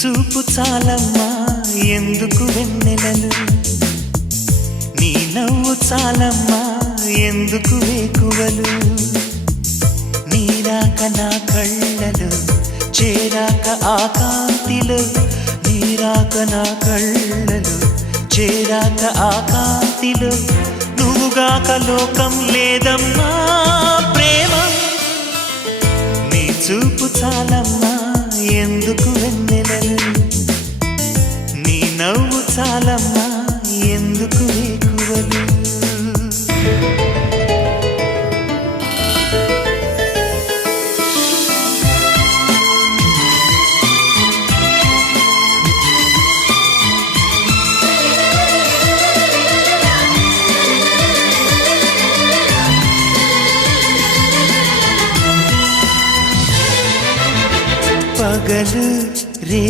చూపు చాలమ్మా ఎందుకు వెన్నెలలు, నీ నవ్వు చాలమ్మా ఎందుకు వేకువలు, నీరాక నా కళ్ళలు చేరాక ఆకాంతిలో, నీరాక నా కళ్ళలు చేరాక ఆకాంతిలో, నువ్వుగాక లోకం లేదమ్మా ప్రేమ. నీ చూపు చాలమ్మా ఎందుకు వెన్నెలలు, నీ నవ్వు చాలమ్మా ఎందుకు వేకువలు. పగలు రే